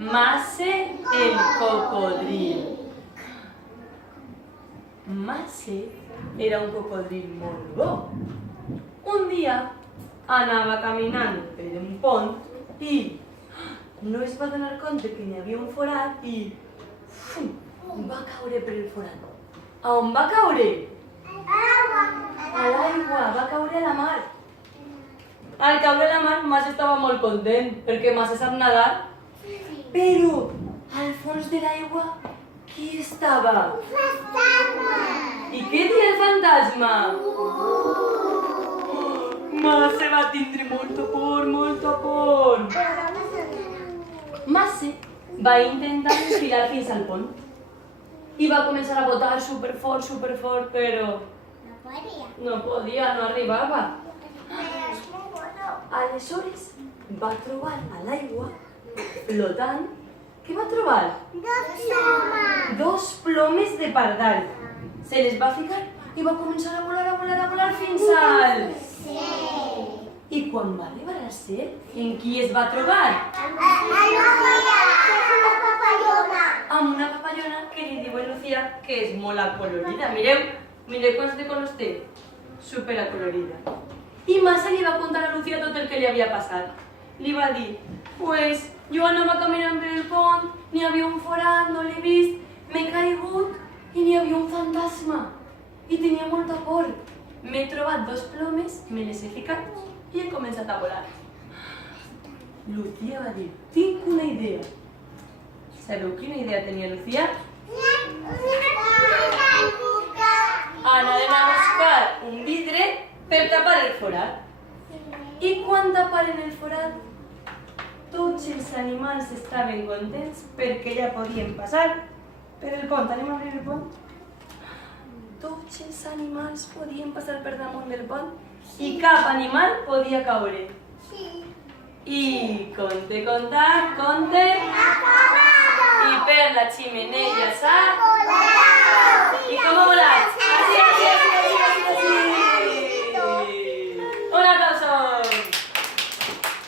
Mase el cocodril. Mase era un cocodril molt bo. Un dia anava caminant per un pont i no es va donar compte que n'hi havia un forat i va caure per el forat. A on va caure? A l'aigua, va caure a la mar. Al caure a la mar, Mase estava molt content perquè Mase sap nedar. Però al fons de l'aigua, qui estava? I què diu el fantasma? Mase va tindre molta por. Mase va intentar enfilar fins al pont i va començar a botar superfort, però no podia, no arribava. Aleshores va trobar a l'aigua, flotant, què va trobar? Dos plomes de pardal. Se les va ficar i va començar a volar fins al... I quan va arribar al cel, en qui es va trobar? Amb una papallona que li diu a Lucía que és molt acolorida. Mireu quants de colors té. Superacolorida. I Mase li va contar a Lucía tot el que li havia passat. Li va dir, pues jo anava caminant per el pont, n'hi havia un forat, no l'he vist, m'he caigut i n'hi havia un fantasma. I tenia molta por. M'he trobat dos plomes, me les he ficat i he començat a volar. Lucía va dir, tinc una idea. Sabeu quina idea tenia Lucía? Anarem a buscar un vidre per tapar el forat. I quan taparen el forat, tots els animals estaven contents perquè ja podien passar per el pont. Anem a obrir el pont? Tots els animals podien passar per damunt del pont i cap animal podia caure. I compte, i per la xemeneia s'ha...